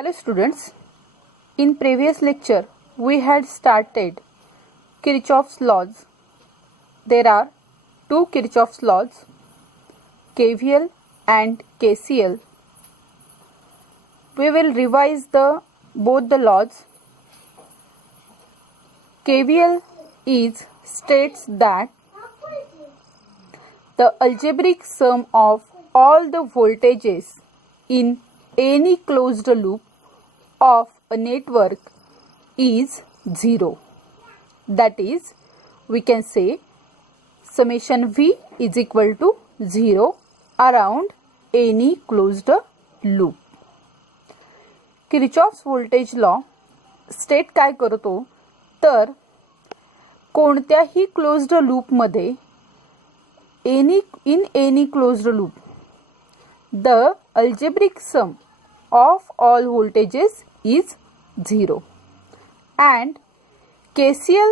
Hello students, in previous lecture we had started Kirchhoff's laws. There are two Kirchhoff's laws, KVL and KCL. We will revise both the laws. KVL states that the algebraic sum of all the voltages in any closed loop of a network is 0. That is, we can say summation V is equal to 0 around any closed loop. Kirchhoff's voltage law state काय करतो तर कोणत्याही closed लूपमध्ये in any closed loop the algebraic sum of all voltages is 0, and KCL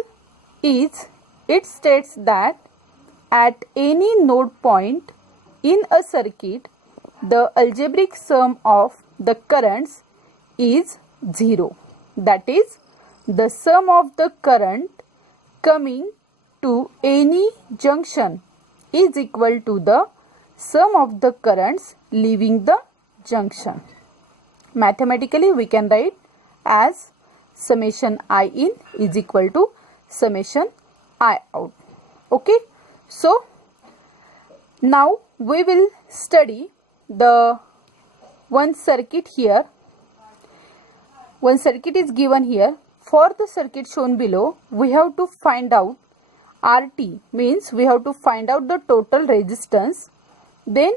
it states that at any node point in a circuit the algebraic sum of the currents is 0. That is, the sum of the current coming to any junction is equal to the sum of the currents leaving the junction. Mathematically we can write as summation I in is equal to summation I out. Okay, so now we will study the one circuit here. One circuit is given here. For the circuit shown below, we have to find out RT, means we have to find out the total resistance. Then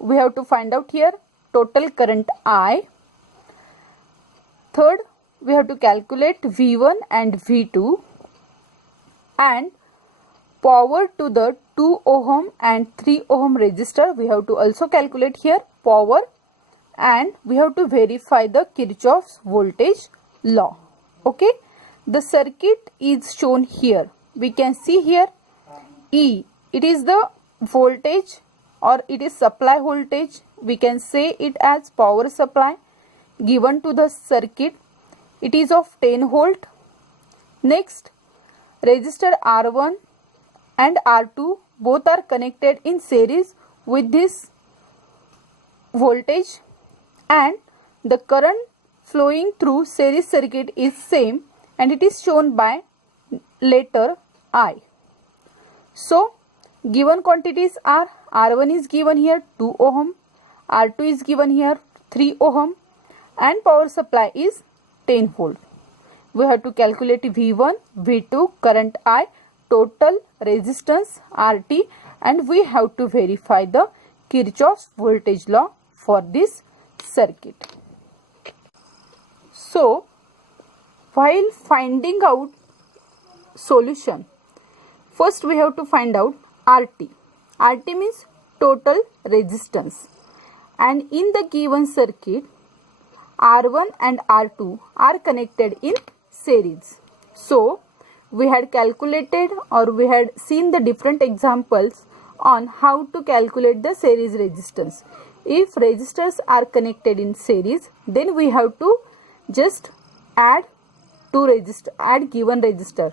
we have to find out here total current I. Third, we have to calculate V1 and V2, and power to the 2 ohm and 3 ohm resistor. We have to also calculate here power, and we have to verify the Kirchhoff's voltage law. Okay, the circuit is shown here. We can see here E, it is the voltage or it is supply voltage. We can say it as power supply given to the circuit. It is of 10 volt. Next, resistor R1 and R2 both are connected in series with this voltage, and the current flowing through series circuit is same, and it is shown by letter I. So given quantities are R1 is given here 2 ohm, R2 is given here 3 ohm, and power supply is 10 volt. We have to calculate V1, V2, current I, total resistance RT, and we have to verify the Kirchhoff's voltage law for this circuit. So while finding out solution, first we have to find out RT. RT means total resistance, and in the given circuit R1 and R2 are connected in series. So we had calculated or we had seen the different examples on how to calculate the series resistance. If resistors are connected in series, then we have to just add given resistor.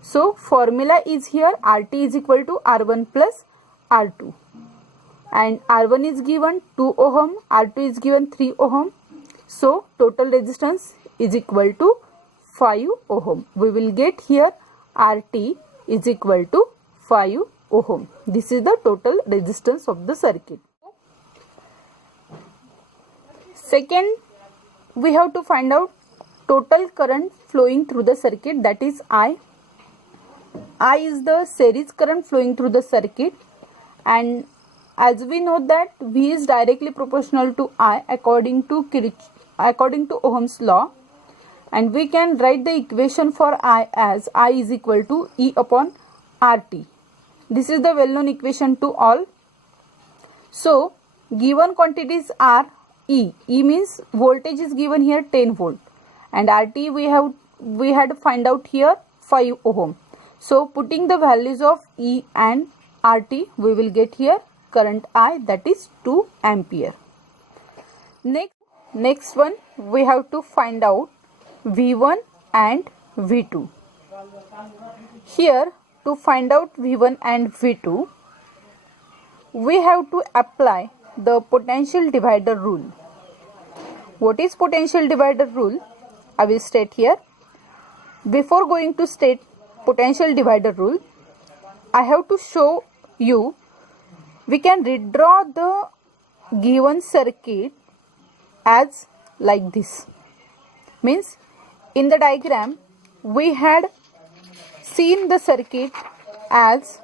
So formula is here RT is equal to R1 plus R2, and R1 is given 2 ohm, R2 is given 3 ohm. So total resistance is equal to 5 ohm. We will get here RT is equal to 5 ohm. This is the total resistance of the circuit. Second, we have to find out total current flowing through the circuit, that is I. I is the series current flowing through the circuit, and as we know that V is directly proportional to I according to Ohm's law, and we can write the equation for I as I is equal to E upon RT. This is the well-known equation to all. So given quantities are E means voltage is given here 10 volt, and RT we had to find out here 5 ohm. So putting the values of E and RT, we will get here current I, that is 2 ampere. Next, Next one, we have to find out V1 and V2. Here, to find out V1 and V2, we have to apply the potential divider rule. What is potential divider rule? I will state here. Before going to state potential divider rule, I have to show you we can redraw the given circuit as like this. Means in the diagram we had seen the circuit as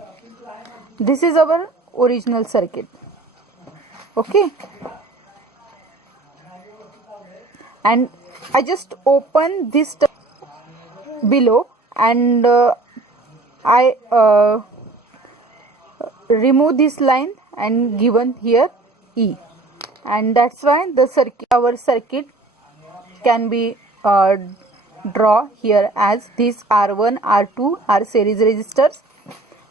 this is our original circuit. Okay, and I just open this below and I remove this line and given here E, and that's why the circuit, our circuit can be draw here as this R1, R2 are series resistors,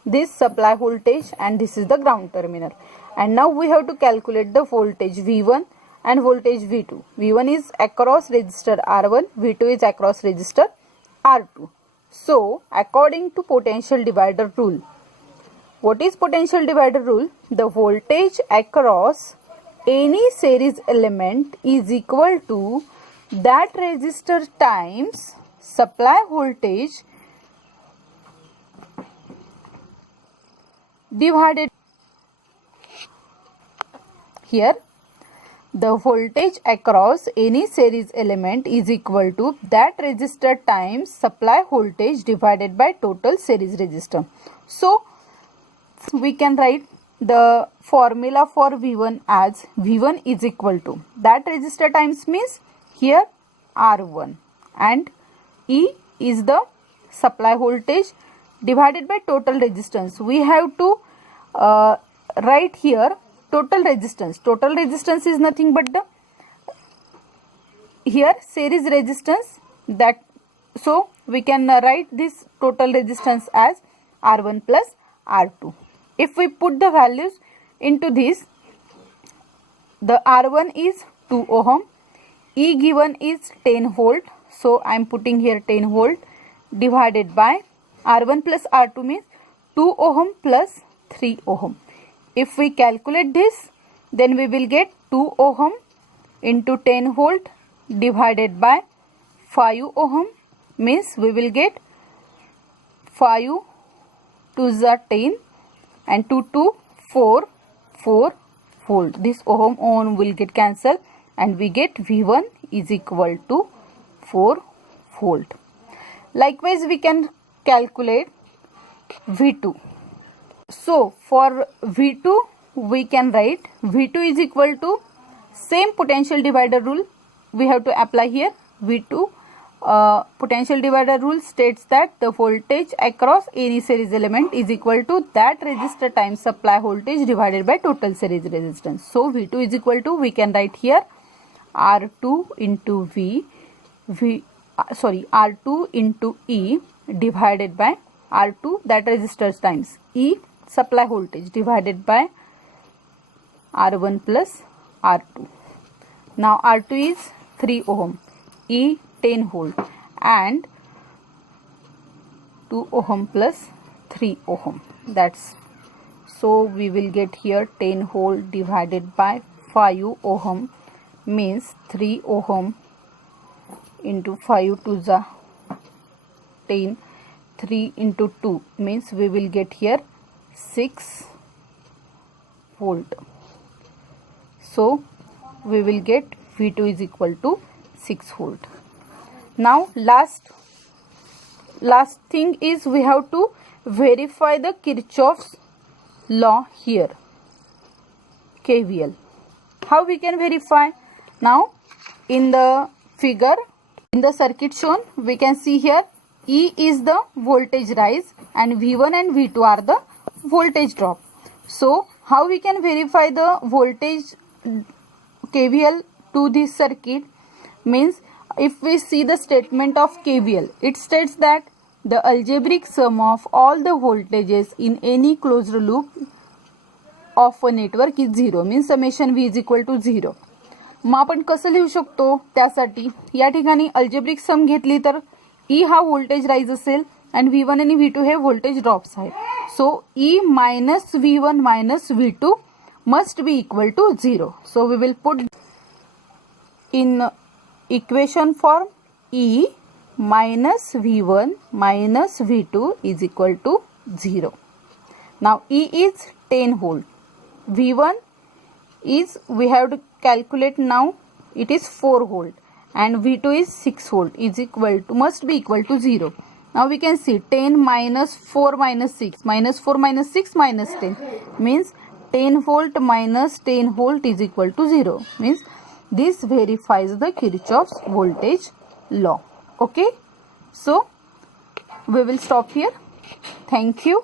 this supply voltage, and this is the ground terminal. And now we have to calculate the voltage V1 and voltage V2. V1 is across resistor R1, V2 is across resistor R2. So according to potential divider rule, what is potential divider rule? The voltage across any series element is equal to that resistor times supply voltage divided. Here the voltage across any series element is equal to that resistor times supply voltage divided by total series resistor. So we can write the formula for V1 as V1 is equal to that resistor times means here R1 and E is the supply voltage divided by total resistance. We have to write here total resistance. Total resistance is nothing but the here series resistance, that so we can write this total resistance as R1 plus R2. If we put the values into this, the R1 is 2 ohm, E given is 10 volt, so I am putting here 10 volt divided by R1 plus R2 means 2 ohm plus 3 ohm. If we calculate this, then we will get 2 ohm into 10 volt divided by 5 ohm means we will get 5 to the 10 and 2 to 4 volt. This ohm will get cancelled and we get V1 is equal to 4 volt. Likewise we can calculate V2. So for V2 we can write V2 is equal to same potential divider rule we have to apply here. V2 potential divider rule states that the voltage across any series element is equal to that resistor times supply voltage divided by total series resistance. So V2 is equal to, we can write here R2 into R2 into E divided by R2 that resistors times E supply voltage divided by R1 plus R2. Now R2 is 3 ohm, E 10 volt and 2 ohm plus 3 ohm. That's so we will get here 10 volt divided by 5 ohm means 3 ohm into 5 to the 10, 3 into 2 means we will get here 6 volt. So we will get V2 is equal to 6 volt. Now last thing is we have to verify the Kirchhoff's law here, KVL. How we can verify? Now in the figure, in the circuit shown, we can see here E is the voltage rise and V1 and V2 are the voltage drop. So how we can verify the voltage KVL to this circuit means, if we see the statement of KVL, it states that the algebraic sum of all the voltages in any closed loop of a network is 0, means summation V is equal to 0. मग आपण कसं लिहू शकतो त्यासाठी या ठिकाणी algebraic sum घेतली तर ई हा व्होल्टेज राईज असेल आणि V1 आणि V2 हे व्होल्टेज ड्रॉप्स आहेत. सो E minus V1 minus V2 must be equal to 0. So we will put in equation form E minus V1 minus V2 is equal to 0. Now E is 10 volt. V1 is, we have to calculate now, it is 4 volt and V2 is 6 volt is equal to, must be equal to 0. Now we can see 10 minus 4 minus 6 minus 4 minus 6 minus 10 means 10 volt minus 10 volt is equal to 0, means this verifies the Kirchhoff's voltage law. Okay, so we will stop here. Thank you.